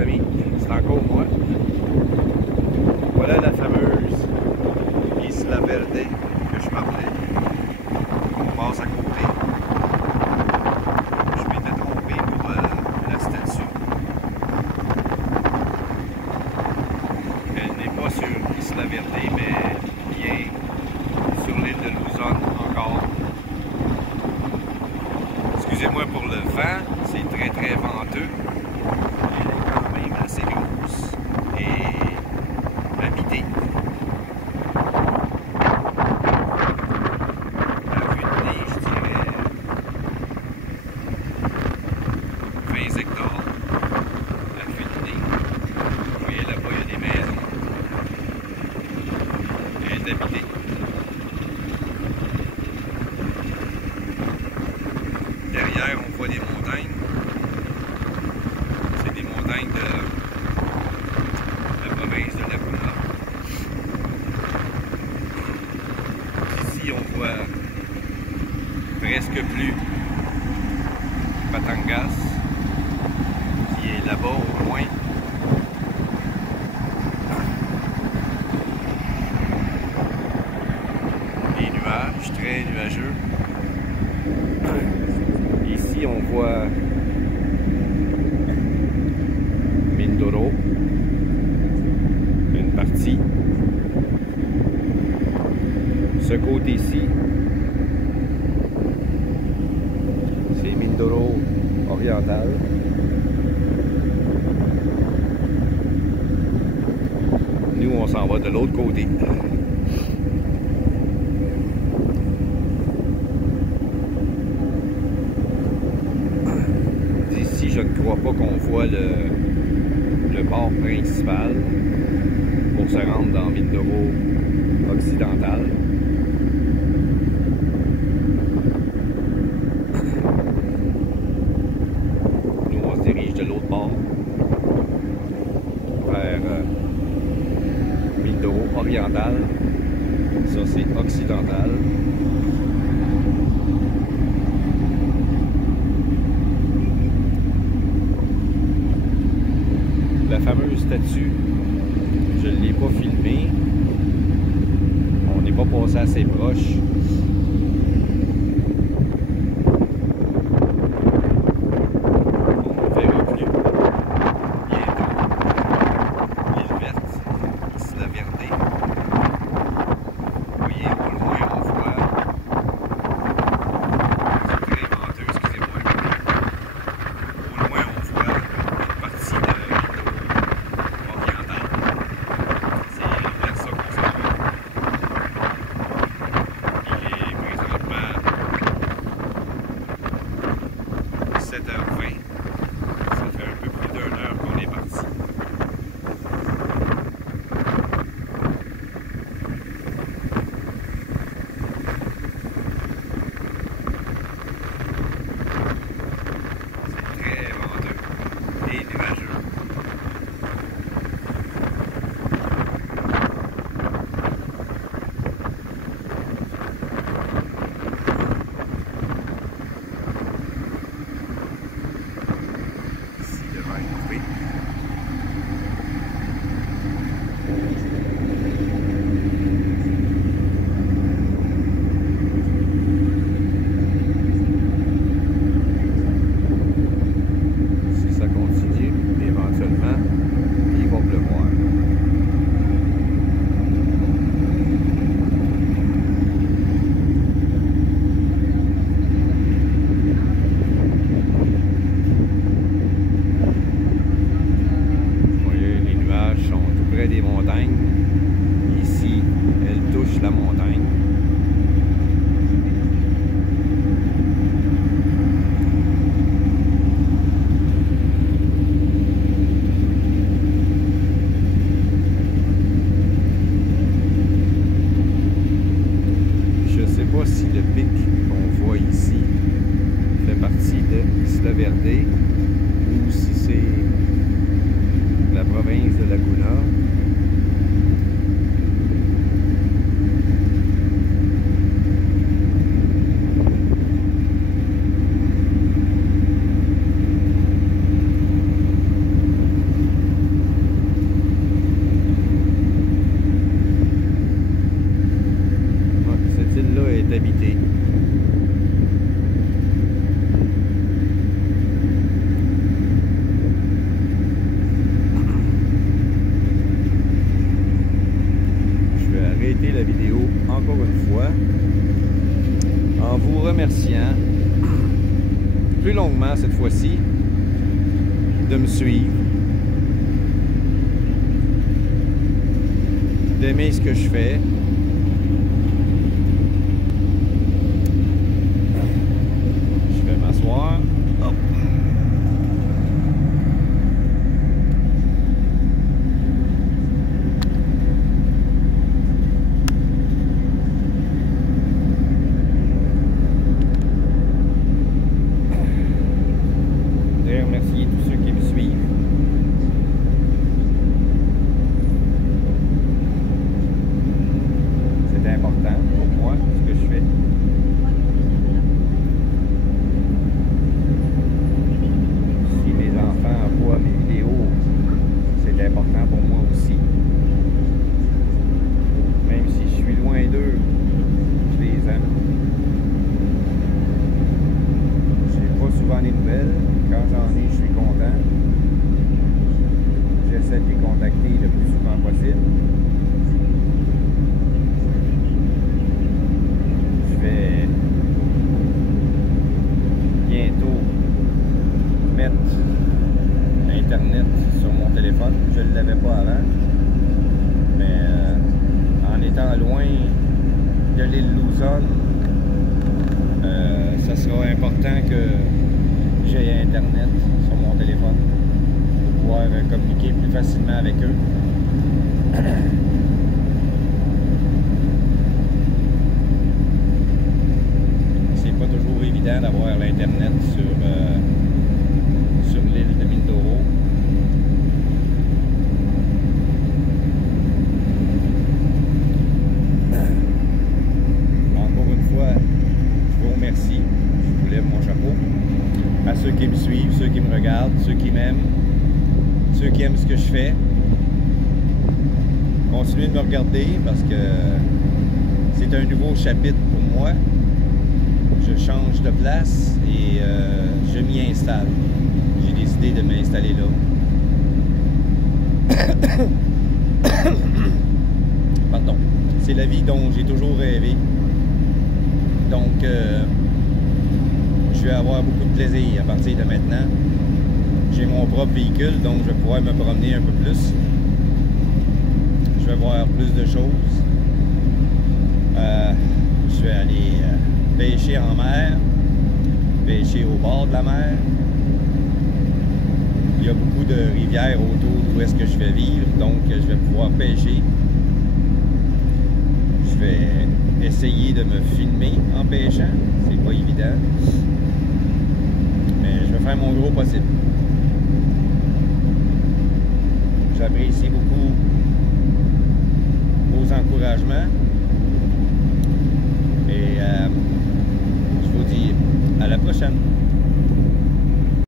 amis, c'est encore moi. Voilà la fameuse Isla Verde que je parlais. On passe à côté. Je m'étais trompé pour la statue. Elle n'est pas sur Isla Verde, mais bien sur l'île de Luzon encore. Excusez-moi pour le vent, c'est très venteux. Elle est quand même assez grosse et habitée. À vue de nez, je dirais 20 hectares. À vue de nez. Vous voyez là-bas, il y a des maisons. Elle est habitée. Derrière, on voit des montagnes. C'est des montagnes de la province de Laguna. Ici, on voit presque plus Batangas, qui est là-bas au loin. Des nuages, très nuageux. Ici, on voit Mindoro, une partie. Ce côté-ci, c'est Mindoro oriental. Nous, on s'en va de l'autre côté. D'ici, je ne crois pas qu'on voit le port principal pour se rendre dans Mindoro occidental. Nous, on se dirige de l'autre bord vers Mindoro oriental. Ça, c'est occidental. La fameuse statue, je ne l'ai pas filmée. On n'est pas passé assez proche. On verra plus bientôt. L'île verte, Isla Verde. Vous voyez, au loin, on voit. C'est très venteux, excusez-moi. Au loin, on voit une partie de des montagnes. Ici, elle touche la montagne. Je ne sais pas si le pic qu'on voit ici fait partie de Isla Verde ou si c'est la province de Laguna. vraiment cette fois-ci de me suivre, d'aimer ce que je fais. Je vais m'asseoir. Hop. Remercier tous ceux qui me suivent. C'est important pour moi ce que je fais. Si mes enfants voient mes vidéos, c'est important pour moi aussi. Même si je suis loin d'eux, je les aime. Je n'ai pas souvent des nouvelles. Quand j'en ai, je suis content. J'essaie de les contacter le plus souvent possible. Je vais bientôt mettre Internet sur mon téléphone. Je ne l'avais pas avant. Mais en étant loin de l'île Luzon, ça sera important que j'ai Internet sur mon téléphone pour pouvoir communiquer plus facilement avec eux. C'est pas toujours évident d'avoir l'Internet sur l'île de Mindoro. Encore une fois, je vous remercie. Je vous lève mon chapeau à ceux qui me suivent, ceux qui me regardent, ceux qui m'aiment, ceux qui aiment ce que je fais. Continuez de me regarder parce que c'est un nouveau chapitre pour moi. Je change de place et je m'y installe. J'ai décidé de m'installer là. Pardon. C'est la vie dont j'ai toujours rêvé. Donc, je vais avoir beaucoup de plaisir à partir de maintenant. J'ai mon propre véhicule, donc je vais pouvoir me promener un peu plus. Je vais voir plus de choses. Je vais aller pêcher en mer, pêcher au bord de la mer. Il y a beaucoup de rivières autour d'où est-ce que je vais vivre, donc je vais pouvoir pêcher. Je vais essayer de me filmer en pêchant, c'est pas évident. Mais je vais faire mon gros possible. J'apprécie beaucoup vos encouragements. Et je vous dis à la prochaine.